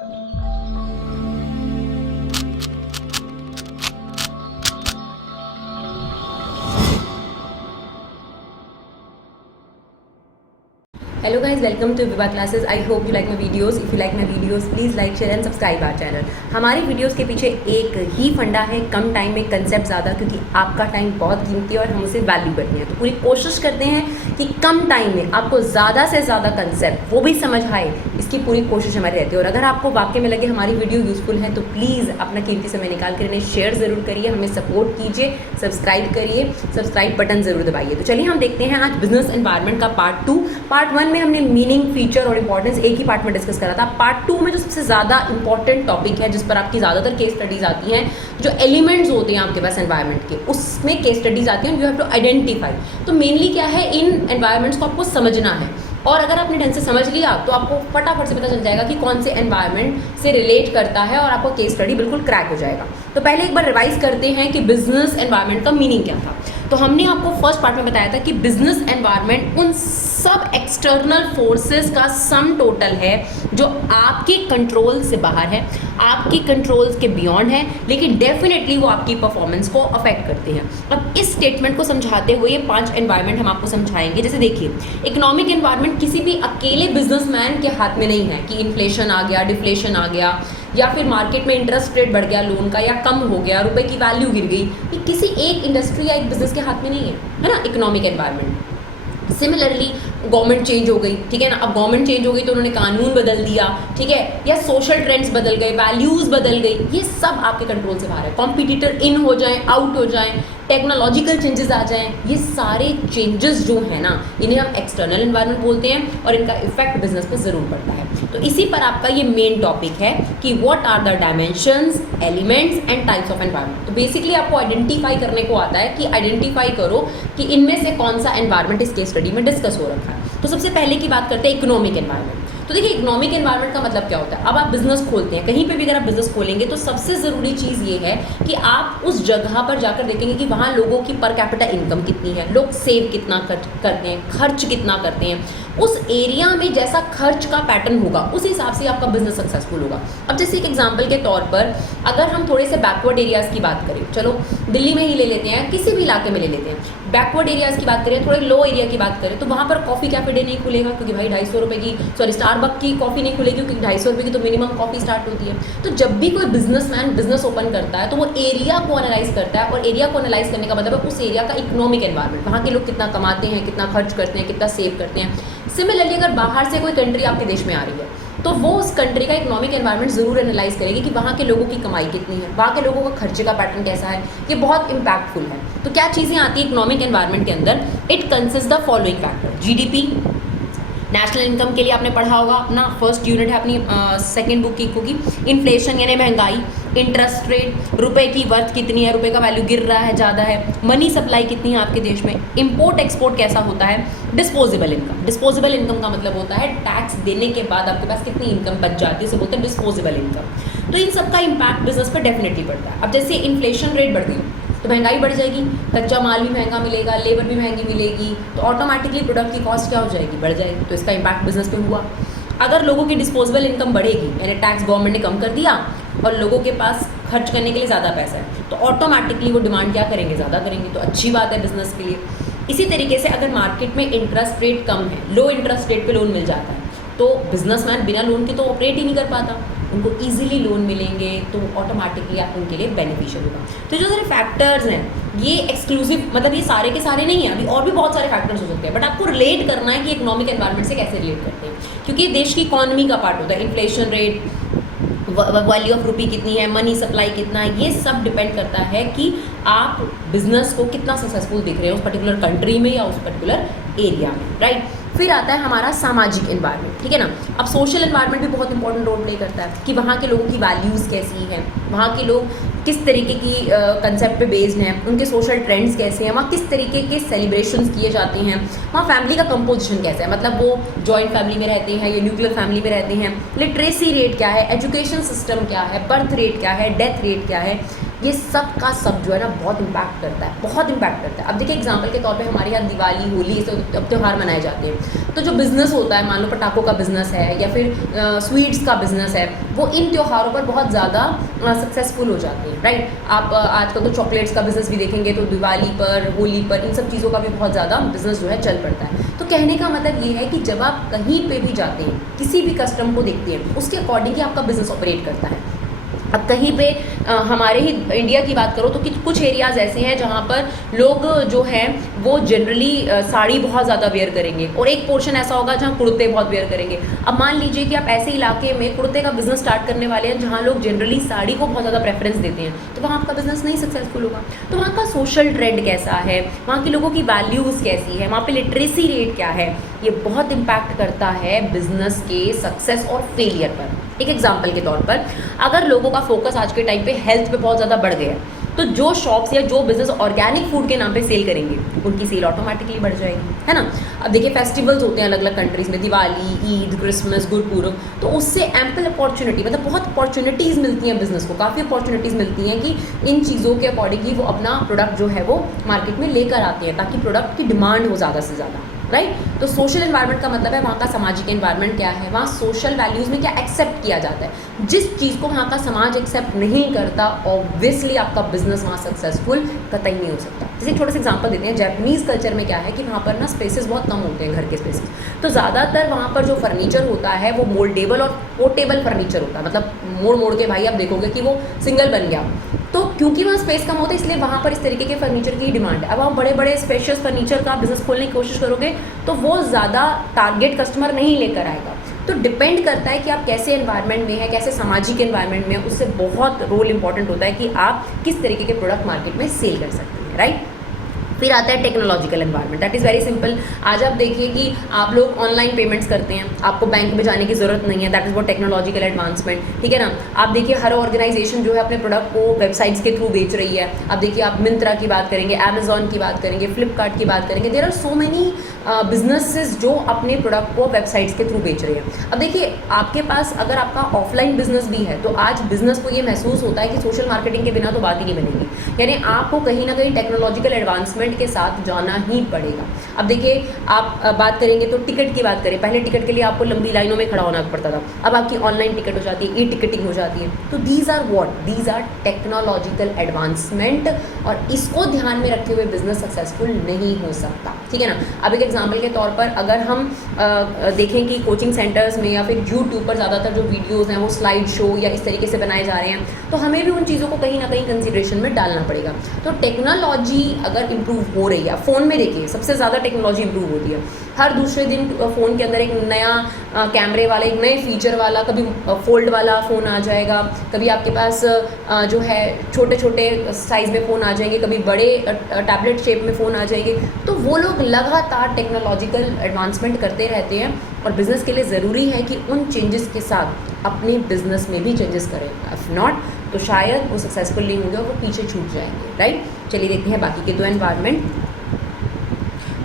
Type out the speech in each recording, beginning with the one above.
Hello guys, welcome to Viva Classes. I hope you like my videos. If you like my videos, please like, share and subscribe our channel. हमारी videos के पीछे एक ही फंडा है, कम time में concept ज़्यादा, क्योंकि आपका टाइम बहुत कीमती है और हम उसे वैल्यू करते हैं। तो पूरी कोशिश करते हैं कि कम टाइम में आपको ज़्यादा से ज़्यादा कंसेप्ट वो भी समझ आए, इसकी पूरी कोशिश हमारी रहती है। और अगर आपको वाकई में लगे हमारी वीडियो यूज़फुल है तो प्लीज़ अपना कीमती समय निकाल कर इन्हें शेयर ज़रूर करिए, हमें सपोर्ट कीजिए, सब्सक्राइब करिए, सब्सक्राइब बटन ज़रूर दबाइए। तो चलिए हम देखते हैं आज बिजनेस एनवायरनमेंट का पार्ट 2। पार्ट 1 में हमने मीनिंग, फीचर और इंपॉर्टेंस एक ही पार्ट में डिस्कस करा था। पार्ट 2 में जो सबसे ज़्यादा इंपॉर्टेंट टॉपिक है, जिस पर आपकी ज़्यादातर केस स्टडीज आती हैं, जो एलिमेंट्स होते हैं आपके पास एनवायरनमेंट के, उसमें केस स्टडीज आती हैं। You have to identify. तो मेनली क्या है, इन एनवायरनमेंट्स को आपको समझना है, और अगर आपने ढंग से समझ लिया तो आपको फटाफट से पता चल जाएगा कि कौन से एनवायरनमेंट से रिलेट करता है और आपको केस स्टडी बिल्कुल क्रैक हो जाएगा। तो पहले एक बार रिवाइज करते हैं कि बिजनेस एनवायरनमेंट का मीनिंग क्या था। तो हमने आपको फर्स्ट पार्ट में बताया था कि बिजनेस एनवायरनमेंट उन सब एक्सटर्नल फोर्सेस का सम टोटल है जो आपके कंट्रोल से बाहर है, आपकी कंट्रोल के बियॉन्ड है, लेकिन डेफिनेटली वो आपकी परफॉर्मेंस को अफेक्ट करते हैं। अब इस स्टेटमेंट को समझाते हुए ये 5 एनवायरनमेंट हम आपको समझाएंगे। जैसे देखिए, इकोनॉमिक एनवायरनमेंट किसी भी अकेले बिजनेसमैन के हाथ में नहीं है कि इन्फ्लेशन आ गया, डिफ्लेशन आ गया, या फिर मार्केट में इंटरेस्ट रेट बढ़ गया लोन का, या कम हो गया, रुपए की वैल्यू गिर गई। ये किसी एक इंडस्ट्री या एक बिजनेस के हाथ में नहीं है ना, economic environment. Similarly government change हो गई, ठीक है ना। अब गवर्नमेंट चेंज हो गई तो उन्होंने कानून बदल दिया, ठीक है, या सोशल ट्रेंड्स बदल गए, वैल्यूज बदल गई, ये सब आपके कंट्रोल से बाहर है। कॉम्पिटिटर इन हो जाएं, आउट हो जाएं, टेक्नोलॉजिकल चेंजेस आ जाएं, ये सारे चेंजेस जो है ना, इन्हें हम एक्सटर्नल एनवायरनमेंट बोलते हैं और इनका इफेक्ट बिजनेस पर जरूर पड़ता है। तो इसी पर आपका ये मेन टॉपिक है कि what are the dimensions, elements and types of environment. तो बेसिकली आपको आइडेंटिफाई करने को आता है कि आइडेंटिफाई करो कि इनमें से कौन सा एनवायरनमेंट इस केस स्टडी में डिस्कस हो रखा है। तो सबसे पहले की बात करते हैं इकोनॉमिक एनवायरनमेंट। तो देखिए, इकोनॉमिक एनवायरनमेंट का मतलब क्या होता है। अब आप बिजनेस खोलते हैं, कहीं पे भी अगर आप बिजनेस खोलेंगे तो सबसे ज़रूरी चीज़ ये है कि आप उस जगह पर जाकर देखेंगे कि वहाँ लोगों की पर कैपिटा इनकम कितनी है, लोग सेव कितना करते हैं, खर्च कितना करते हैं। उस एरिया में जैसा खर्च का पैटर्न होगा, उस हिसाब से आपका बिजनेस सक्सेसफुल होगा। अब जैसे एक एग्जांपल के तौर पर अगर हम थोड़े से बैकवर्ड एरियाज़ की बात करें, चलो दिल्ली में ही ले लेते हैं, किसी भी इलाके में ले लेते हैं, बैकवर्ड एरियाज़ की बात करें, थोड़े लो एरिया की बात करें, तो वहाँ पर कॉफ़ी कैफे डे नहीं खुलेगा, क्योंकि भाई 250 रुपये की, सॉरी स्टारबक्स की कॉफ़ी नहीं खुलेगी, क्योंकि 250 रुपये की तो मिनिमम कॉफ़ी स्टार्ट होती है। तो जब भी कोई बिजनेसमैन बिजनेस ओपन करता है तो वो एरिया को एनालाइज करता है, और एरिया को एनालाइज करने का मतलब है उस एरिया का इकोनॉमिक एनवायरनमेंट, वहाँ के लोग कितना कमाते हैं, कितना खर्च करते हैं, कितना सेव करते हैं। सिमिलरली अगर बाहर से कोई कंट्री आपके देश में आ रही है तो वो उस कंट्री का इकोनॉमिक एनवायरनमेंट जरूर एनालाइज करेगी कि वहाँ के लोगों की कमाई कितनी है, वहाँ के लोगों का खर्चे का पैटर्न कैसा है। ये बहुत इंपैक्टफुल है। तो क्या चीज़ें आती है इकोनॉमिक एनवायरनमेंट के अंदर? It consist the following factor. GDP, national income के लिए आपने पढ़ा होगा अपना फर्स्ट यूनिट है अपनी सेकेंड बुक की। इन्फ्लेशन यानी महंगाई, इंटरेस्ट रेट, रुपए की वर्थ कितनी है, रुपए का वैल्यू गिर रहा है, ज़्यादा है, मनी सप्लाई कितनी है आपके देश में, इंपोर्ट एक्सपोर्ट कैसा होता है, डिस्पोजेबल इनकम। डिस्पोजेबल इनकम का मतलब होता है टैक्स देने के बाद आपके पास कितनी इनकम बच जाती है, उसे बोलते हैं डिस्पोजेबल इनकम। तो इन सब का इम्पैक्ट बिजनेस पर डेफिनेटली पड़ता है। अब जैसे इन्फ्लेशन रेट बढ़ गई तो महंगाई बढ़ जाएगी, कच्चा माल भी महंगा मिलेगा, लेबर भी महंगी मिलेगी, तो ऑटोमेटिकली प्रोडक्ट की कॉस्ट क्या हो जाएगी, बढ़ जाएगी। तो इसका इम्पैक्ट बिजनेस पे हुआ। अगर लोगों की डिस्पोजेबल इनकम बढ़ेगी, यानी टैक्स गवर्नमेंट ने कम कर दिया और लोगों के पास खर्च करने के लिए ज़्यादा पैसा है, तो ऑटोमेटिकली वो डिमांड क्या करेंगे, ज़्यादा करेंगे, तो अच्छी बात है बिजनेस के लिए। इसी तरीके से अगर मार्केट में इंटरेस्ट रेट कम है, लो इंटरेस्ट रेट पे लोन मिल जाता है, तो बिजनेसमैन बिना लोन के तो ऑपरेट ही नहीं कर पाता, उनको इजीली लोन मिलेंगे तो ऑटोमेटिकली आप उनके लिए बेनिफिशियल होगा। तो जो सारे फैक्टर्स हैं ये एक्सक्लूसिव, मतलब ये सारे के सारे नहीं हैं, अभी और भी बहुत सारे फैक्टर्स हो सकते हैं, बट आपको रिलेट करना है कि इकोनॉमिक एनवायरनमेंट से कैसे रिलेट करते हैं, क्योंकि देश की इकॉनमी का पार्ट होता है। Inflation rate, value of rupee कितनी है, मनी सप्लाई कितना है, ये सब डिपेंड करता है कि आप बिजनेस को कितना सक्सेसफुल दिख रहे हैं उस पर्टिकुलर कंट्री में या उस पर्टिकुलर एरिया में, राइट। फिर आता है हमारा सामाजिक एनवायरनमेंट, ठीक है ना। अब सोशल एनवायरनमेंट भी बहुत इंपॉर्टेंट रोल प्ले करता है कि वहाँ के लोगों की वैल्यूज़ कैसी हैं, वहाँ के लोग किस तरीके की कंसेप्ट पे बेस्ड हैं, उनके सोशल ट्रेंड्स कैसे हैं, वहाँ किस तरीके के सेलिब्रेशंस किए जाते हैं, वहाँ फैमिली का कंपोजिशन कैसा है, मतलब वो जॉइंट फैमिली में रहते हैं या न्यूक्लियर फैमिली में रहते हैं, लिटरेसी रेट क्या है, एजुकेशन सिस्टम क्या है, बर्थ रेट क्या है, डेथ रेट क्या है, ये सब का सब जो है ना बहुत इम्पैक्ट करता है, बहुत इम्पैक्ट करता है। अब देखिए एग्जांपल के तौर पे हमारे यहाँ दिवाली, होली, ये सब अब त्यौहार मनाए जाते हैं, तो जो बिज़नेस होता है, मान लो पटाखों का बिज़नेस है या फिर स्वीट्स का बिज़नेस है, वो इन त्योहारों पर बहुत ज़्यादा सक्सेसफुल हो जाते हैं, राइट। आप आजकल तो चॉकलेट्स का बिज़नेस भी देखेंगे तो दिवाली पर, होली पर, इन सब चीज़ों का भी बहुत ज़्यादा बिज़नेस जो है चल पड़ता है। तो कहने का मतलब ये है कि जब आप कहीं पे भी जाते हैं, किसी भी कस्टमर को देखते हैं, उसके अकॉर्डिंग ही आपका बिज़नेस ऑपरेट करता है। अब कहीं पे हमारे ही इंडिया की बात करो तो कुछ एरियाज़ ऐसे हैं जहाँ पर लोग जो हैं वो जनरली साड़ी बहुत ज़्यादा वेयर करेंगे, और एक पोर्शन ऐसा होगा जहाँ कुर्ते बहुत वेयर करेंगे। अब मान लीजिए कि आप ऐसे इलाके में कुर्ते का बिज़नेस स्टार्ट करने वाले हैं जहाँ लोग जनरली साड़ी को बहुत ज़्यादा प्रेफरेंस देते हैं, तो वहाँ आपका बिज़नेस नहीं सक्सेसफुल होगा। तो वहाँ का सोशल ट्रेंड कैसा है, वहाँ के लोगों की वैल्यूज़ कैसी है, वहाँ पे लिटरेसी रेट क्या है, ये बहुत इम्पैक्ट करता है बिज़नेस के सक्सेस और फेलियर पर। एक एग्जांपल के तौर पर अगर लोगों का फोकस आज के टाइम पे हेल्थ पे बहुत ज़्यादा बढ़ गया है, तो जो शॉप्स या जो बिज़नेस ऑर्गेनिक फूड के नाम पे सेल करेंगे, उनकी सेल ऑटोमेटिकली बढ़ जाएगी, है ना। अब देखिए फेस्टिवल्स होते हैं अलग अलग कंट्रीज़ में, दिवाली, ईद, क्रिसमस, गुरपुरब, तो उससे एम्पल अपॉर्चुनिटी, मतलब बहुत अपॉर्चुनिटीज़ मिलती हैं बिज़नेस को, काफ़ी अपॉर्चुनिटीज़ मिलती हैं कि इन चीज़ों के अकॉर्डिंग ही वो अपना प्रोडक्ट जो है वो मार्केट में लेकर आते हैं, ताकि प्रोडक्ट की डिमांड हो ज़्यादा से ज़्यादा, राइट। तो सोशल एनवायरनमेंट का मतलब है वहाँ का सामाजिक एनवायरनमेंट क्या है, वहाँ सोशल वैल्यूज़ में क्या एक्सेप्ट किया जाता है। जिस चीज़ को वहाँ का समाज एक्सेप्ट नहीं करता, ऑब्वियसली आपका बिजनेस वहाँ सक्सेसफुल कतई नहीं हो सकता। जैसे छोटे से एग्जांपल देते हैं, जैपनीज़ कल्चर में क्या है कि वहाँ पर ना स्पेसेस बहुत कम होते हैं, घर के स्पेसेस, तो ज़्यादातर वहाँ पर जो फर्नीचर होता है वो मोल्डेबल और पोर्टेबल फर्नीचर होता है, मतलब मोड़ मोड़ के भाई आप देखोगे कि वो सिंगल बन गया। तो क्योंकि वहाँ स्पेस कम होता है इसलिए वहाँ पर इस तरीके के फर्नीचर की डिमांड है। अब आप बड़े बड़े स्पेशियस फर्नीचर का बिजनेस खोलने की कोशिश करोगे तो वो ज़्यादा टारगेट कस्टमर नहीं लेकर आएगा। तो डिपेंड करता है कि आप कैसे एनवायरनमेंट में है, कैसे सामाजिक एनवायरनमेंट में है, उससे बहुत रोल इंपॉर्टेंट होता है कि आप किस तरीके के प्रोडक्ट मार्केट में सेल कर सकते हैं, राइट। फिर आता है technological environment, that is very simple. आज आप देखिए कि आप लोग ऑनलाइन पेमेंट्स करते हैं, आपको बैंक में जाने की ज़रूरत नहीं है, दैट इज़ वो टेक्नोलॉजिकल एडवांसमेंट, ठीक है ना। आप देखिए हर ऑर्गेनाइजेशन जो है अपने प्रोडक्ट को वेबसाइट्स के थ्रू बेच रही है। अब देखिए आप मिंत्रा की बात करेंगे, अमेजॉन की बात करेंगे, फ्लिपकार्ट की बात करेंगे, there are so many businesses जो अपने प्रोडक्ट को वेबसाइट्स के थ्रू बेच रहे हैं। अब देखिए आपके पास अगर आपका ऑफलाइन बिजनेस भी है तो आज बिजनेस को ये महसूस होता है कि सोशल मार्केटिंग के बिना तो बात ही नहीं बनेगी, यानी आपको कहीं ना कहीं टेक्नोलॉजिकल एडवांसमेंट के साथ जाना ही पड़ेगा। अब देखिए आप बात करेंगे तो टिकट की बात करें, पहले टिकट के लिए आपको लंबी लाइनों में खड़ा होना पड़ता था, अब आपकी ऑनलाइन टिकट हो जाती है, ई टिकटिंग हो जाती है। तो these are what, these are technological advancement, और इसको ध्यान में रखे हुए बिजनेस सक्सेसफुल नहीं हो सकता, ठीक है ना। अब एक एग्जांपल के तौर पर अगर हम देखें कि कोचिंग सेंटर्स में या फिर यूट्यूब पर ज़्यादातर जो वीडियोज़ हैं वो स्लाइड शो या इस तरीके से बनाए जा रहे हैं, तो हमें भी उन चीज़ों को कहीं ना कहीं कंसिडरेशन में डालना पड़ेगा। तो टेक्नोलॉजी अगर इम्प्रूव हो रही है, फ़ोन में देखिए सबसे ज़्यादा टेक्नोलॉजी इम्प्रूव होती है, हर दूसरे दिन फ़ोन के अंदर एक नया कैमरे वाला, एक नए फीचर वाला, कभी फोल्ड वाला फ़ोन आ जाएगा, कभी आपके पास जो है छोटे छोटे साइज़ में फ़ोन आ जाएंगे, कभी बड़े टैबलेट शेप में फ़ोन आ जाएंगे। तो वो लोग लगातार टेक्नोलॉजिकल एडवांसमेंट करते रहते हैं, और बिज़नेस के लिए ज़रूरी है कि उन चेंजेस के साथ अपने बिज़नेस में भी चेंजेस करें, इफ़ नॉट तो शायद वो सक्सेसफुल नहीं होंगे और वो पीछे छूट जाएंगे, राइट। चलिए देखते हैं बाकी के दो एनवायरनमेंट,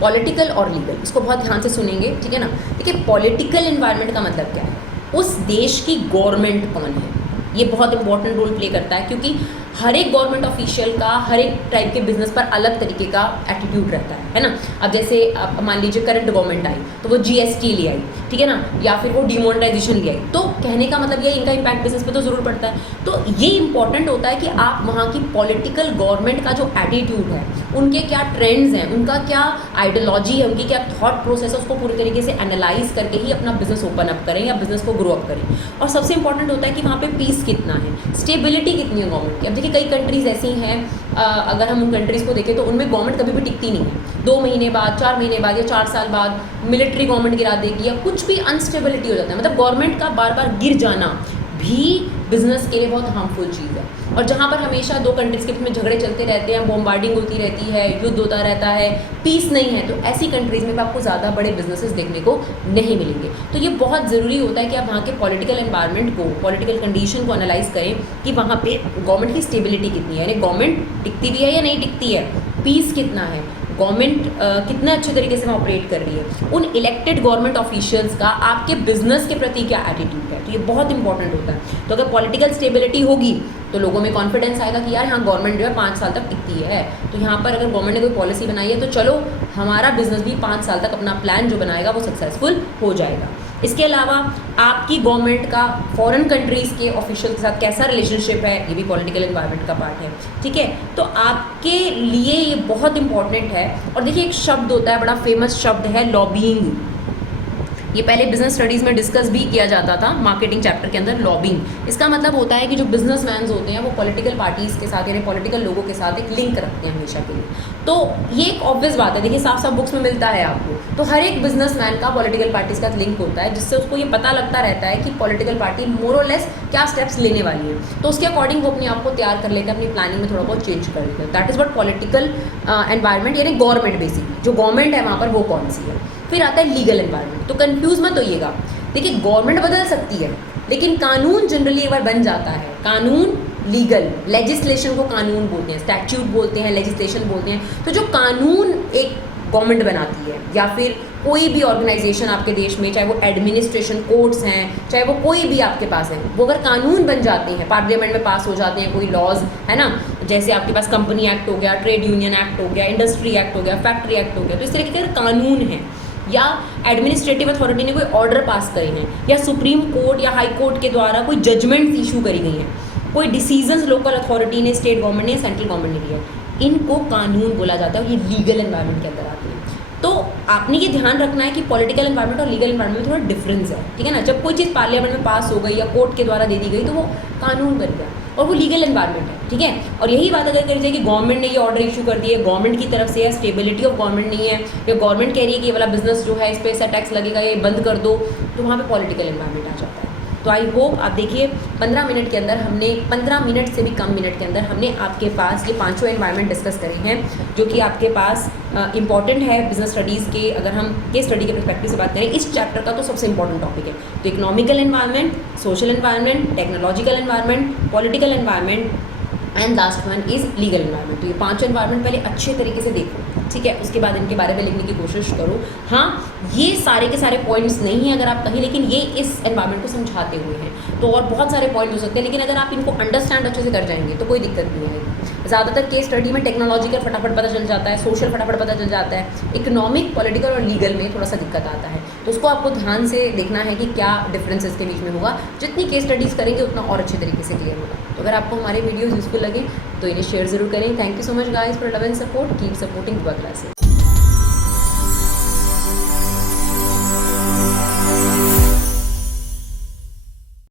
पॉलिटिकल और लीगल। इसको बहुत ध्यान से सुनेंगे, ठीक है ना। देखिए पॉलिटिकल एनवायरनमेंट का मतलब क्या है, उस देश की गवर्नमेंट कौन है, ये बहुत इंपॉर्टेंट रोल प्ले करता है, क्योंकि हर एक गवर्नमेंट ऑफिशियल का हर एक टाइप के बिजनेस पर अलग तरीके का एटीट्यूड रहता है ना। अब जैसे आप मान लीजिए करंट गवर्नमेंट आई तो वो जीएसटी ले आई, ठीक है ना, या फिर वो डिमोनेटाइजेशन ले आई, तो कहने का मतलब ये इनका इम्पैक्ट बिजनेस पे तो ज़रूर पड़ता है। तो ये इंपॉर्टेंट होता है कि आप वहाँ की पॉलिटिकल गवर्नमेंट का जो एटीट्यूड है, उनके क्या ट्रेंड्स हैं, उनका क्या आइडियोलॉजी है, उनकी क्या थॉट प्रोसेस है, उसको पूरी तरीके से एनालाइज करके ही अपना बिजनेस ओपन अप करें या बिजनेस को ग्रो अप करें। और सबसे इंपॉर्टेंट होता है कि वहाँ पे पीस कितना है, स्टेबिलिटी कितनी है गवर्नमेंट की। अब देखिए कई कंट्रीज़ ऐसी हैं, अगर हम उन कंट्रीज़ को देखें तो उनमें गवर्नमेंट कभी भी टिकती नहीं है, 2 महीने बाद, 4 महीने बाद या 4 साल बाद मिलिट्री गवर्नमेंट गिरा देगी या कुछ भी अनस्टेबिलिटी हो जाता है। मतलब गवर्नमेंट का बार बार गिर जाना भी बिजनेस के लिए बहुत हार्मफुल चीज़ है। और जहाँ पर हमेशा 2 कंट्रीज़ के बीच में झगड़े चलते रहते हैं, बॉम्बार्डिंग होती रहती है, युद्ध होता रहता है, पीस नहीं है, तो ऐसी कंट्रीज़ में आपको ज़्यादा बड़े बिजनेसेस देखने को नहीं मिलेंगे। तो ये बहुत ज़रूरी होता है कि आप वहाँ के पॉलिटिकल एनवायरनमेंट को, पॉलिटिकल कंडीशन को एनालाइज करें कि वहाँ पे गवर्नमेंट की स्टेबिलिटी कितनी है, यानी गवर्नमेंट टिकती भी है या नहीं टिकती है, पीस कितना है, गवर्नमेंट कितना अच्छे तरीके से वहाँ ऑपरेट कर रही है, उन इलेक्टेड गवर्नमेंट ऑफिशियल्स का आपके बिजनेस के प्रति क्या एटीट्यूड है। तो ये बहुत इंपॉर्टेंट होता है। तो अगर पॉलिटिकल स्टेबिलिटी होगी तो लोगों में कॉन्फिडेंस आएगा कि यार हाँ गवर्नमेंट जो है 5 साल तक टिकती है। तो यहाँ पर अगर गवर्नमेंट ने कोई पॉलिसी बनाई है तो चलो हमारा बिजनेस भी 5 साल तक अपना प्लान जो बनाएगा वो सक्सेसफुल हो जाएगा। इसके अलावा आपकी गवर्नमेंट का फॉरेन कंट्रीज़ के ऑफिशियल के साथ कैसा रिलेशनशिप है, ये भी पॉलिटिकल एनवायरनमेंट का पार्ट है। ठीक है, तो आपके लिए ये बहुत इंपॉर्टेंट है। और देखिए एक शब्द होता है, बड़ा फेमस शब्द है लॉबिंग। ये पहले बिजनेस स्टडीज़ में डिस्कस भी किया जाता था, मार्केटिंग चैप्टर के अंदर। लॉबिंग इसका मतलब होता है कि जो बिजनेसमैन्स होते हैं वो पॉलिटिकल पार्टीज़ के साथ यानी पॉलिटिकल लोगों के साथ एक लिंक रखते हैं हमेशा के लिए। तो ये एक ऑब्वियस बात है, देखिए साफ साफ बुक्स में मिलता है आपको। तो हर एक बिजनेसमैन का पॉलिटिकल पार्टीज़ का लिंक होता है, जिससे उसको ये पता लगता रहता है कि पॉलिटिकल पार्टी मोर और लेस क्या स्टेप्स लेने वाली है। तो उसके अकॉर्डिंग वो अपने आप को तैयार कर लेते हैं, अपनी प्लानिंग में थोड़ा बहुत चेंज कर लेते हैं। That is what political environment यानी गवर्नमेंट, बेसिकली जो गवर्नमेंट है वहाँ पर वो कौन सी है। फिर आता है लीगल एनवायरनमेंट। तो कंफ्यूज मत होइएगा, देखिए गवर्नमेंट बदल सकती है लेकिन कानून जनरली एक बार बन जाता है। कानून लीगल, लेजिस्लेशन को कानून बोलते हैं, स्टैट्यूट बोलते हैं, लेजिस्लेशन बोलते हैं। तो जो कानून एक गवर्नमेंट बनाती है या फिर कोई भी ऑर्गेनाइजेशन आपके देश में, चाहे वो एडमिनिस्ट्रेशन कोर्ट्स हैं, चाहे वो कोई भी आपके पास है, वो अगर कानून बन जाते हैं, पार्लियामेंट में पास हो जाते हैं कोई लॉज, है ना, जैसे आपके पास कंपनी एक्ट हो गया, ट्रेड यूनियन एक्ट हो गया, इंडस्ट्री एक्ट हो गया, फैक्ट्री एक्ट हो गया, तो इस तरीके के कानून हैं, या एडमिनिस्ट्रेटिव अथॉरिटी ने कोई ऑर्डर पास करे हैं, या सुप्रीम कोर्ट या हाई कोर्ट के द्वारा कोई जजमेंट्स इशू करी गई हैं, कोई डिसीजंस लोकल अथॉरिटी ने, स्टेट गवर्नमेंट ने, सेंट्रल गवर्नमेंट ने लिया, इनको कानून बोला जाता है और ये लीगल एनवायरनमेंट के अंदर आते हैं। तो आपने ये ध्यान रखना है कि पॉलिटिकल एनवायरनमेंट और लीगल एनवायरनमेंट में थोड़ा डिफरेंस है, ठीक है ना। जब कोई चीज़ पार्लियामेंट में पास हो गई या कोर्ट के द्वारा दे दी गई तो वो कानून बन गया और वो लीगल एनवायरनमेंट है, ठीक है। और यही बात अगर करी जाए कि गवर्नमेंट ने ये ऑर्डर इशू कर दिए, गवर्नमेंट की तरफ से, या स्टेबिलिटी ऑफ गवर्नमेंट नहीं है, या गवर्नमेंट कह रही है कि ये वाला बिजनेस जो है इस पर ऐसा टैक्स लगेगा, ये बंद कर दो, तो वहाँ पे पॉलिटिकल एनवायरनमेंट आ जाता है। तो आई होप आप देखिए 15 मिनट के अंदर हमने, 15 मिनट से भी कम मिनट के अंदर हमने आपके पास ये 5 एनवायरनमेंट डिस्कस करे हैं, जो कि आपके पास इंपॉर्टेंट है बिजनेस स्टडीज़ के। अगर हम केस स्टडी के पर्सपेक्टिव से बात करें इस चैप्टर का, तो सबसे इंपॉर्टेंट टॉपिक है। तो economical environment, social environment, technological environment, political environment and last one is legal environment. तो ये 5 एनवायरनमेंट पहले अच्छे तरीके से देखो, ठीक है, उसके बाद इनके बारे में लिखने की कोशिश करो। हाँ, ये सारे के सारे पॉइंट्स नहीं हैं अगर आप कहीं, लेकिन ये इस एनवायरनमेंट को समझाते हुए हैं। तो और बहुत सारे पॉइंट हो सकते हैं, लेकिन अगर आप इनको अंडरस्टैंड अच्छे से कर जाएंगे तो कोई दिक्कत नहीं आएगी। ज़्यादातर केस स्टडी में टेक्नोलॉजिकल फटाफट पता चल जाता है, सोशल फटाफट पता चल जाता है, इकोनॉमिक, पॉलिटिकल और लीगल में थोड़ा सा दिक्कत आता है। तो उसको आपको ध्यान से देखना है कि क्या डिफरेंस इसके बीच में होगा। जितनी केस स्टडीज़ करेंगे उतना और अच्छे तरीके से क्लियर होगा। तो अगर आपको हमारे वीडियोज़ यूजफुल लगे तो इन्हें शेयर ज़रूर करें। Thank you so much guys for love and support. Keep supporting Vibha classes.